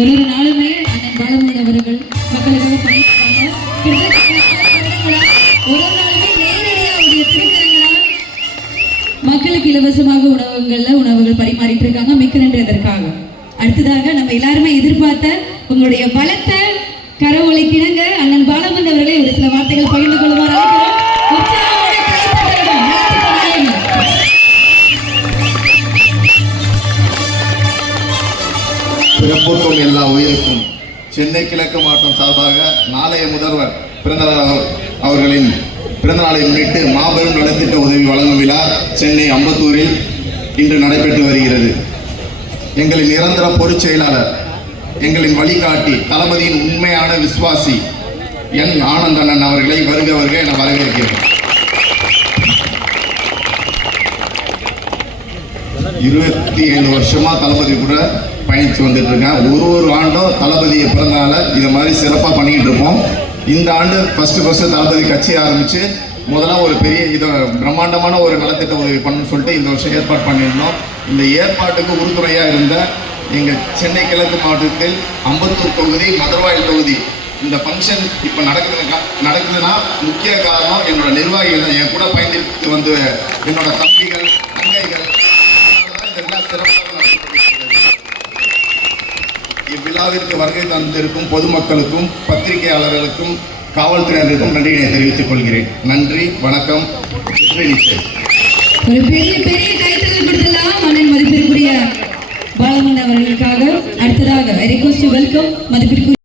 ஒரு நாளுமே அண்ணன் பாலமுருகன் அவர்கள் மக்களுக்காக பண்ணியிருக்காங்க. ஒரு நாளுமே நேரடியாக அவருடைய திருக்கரங்களால் மக்களுக்கு இலவசமாக உணவுகள் பரிமாறிட்டு இருக்காங்க. மிக்க நன்றி அதற்காக. அடுத்ததாக நம்ம எல்லாருமே எதிர்பார்த்த உங்களுடைய பலத்த கரவொலி கிணங்க அண்ணன் பாலமுருகன் அவர்களை ஒரு சில வார்த்தைகள் பகிர்ந்து கொள்ளுமாறு அழைக்கிறோம். பிறப்புக்கும் எல்லா உயிருக்கும் சென்னை கிழக்கு மாவட்டம் சார்பாக நாளைய முதல்வர் பிறந்தநாள் அவர்களின் பிறந்தநாளை முன்னிட்டு மாபெரும் நலத்திட்ட உதவி வழங்கும் விழா சென்னை அம்பத்தூரில் இன்று நடைபெற்று வருகிறது. எங்களின் நிரந்தர பொதுச் செயலாளர், எங்களின் வழிகாட்டி, தளபதியின் உண்மையான விசுவாசி என் ஆனந்தண்ணன் அவர்களை வருக வருக என வரவேற்கிறேன். 27 வருஷமா தளபதி கூட பயணித்து வந்துட்டு இருக்கேன். ஒரு ஆண்டும் தளபதியை பிறந்தனால இதை மாதிரி சிறப்பாக பண்ணிக்கிட்டு இருப்போம். இந்த ஆண்டு ஃபர்ஸ்ட் தளபதி கட்சி ஆரம்பித்து முதல்ல ஒரு பெரிய இதை பிரம்மாண்டமான ஒரு நலத்திட்ட உதவி பண்ணணும்னு சொல்லிட்டு இந்த வருஷம் ஏற்பாடு பண்ணியிருந்தோம். இந்த ஏற்பாட்டுக்கு உறுதுணையாக இருந்த எங்கள் சென்னை கிழக்கு மாவட்டத்தில் அம்பத்தூர் தொகுதி, மதுரவாயல் தொகுதி இந்த ஃபங்க்ஷன் இப்போ நடக்குதுன்னா முக்கிய காரணம் என்னோட நிர்வாகிகள் தான். என் கூட பயணித்து வந்து என்னோட தம்பிகள், தங்கைகள் இதெல்லாம் சிறப்பாக இவ்விழாவிற்கு வருகை தந்திருக்கும் பொதுமக்களுக்கும், பத்திரிகையாளர்களுக்கும், காவல்துறையினருக்கும் நன்றியை தெரிவித்துக் கொள்கிறேன். நன்றி, வணக்கம். ஒரு பெரிய கைத்தறல் கொடுத்தலாம் அண்ணன் மதிப்பிற்குரிய பாலமுருகன் அவர்களுக்காக. அடுத்ததாக வெல்கம் மதிப்பிற்குரிய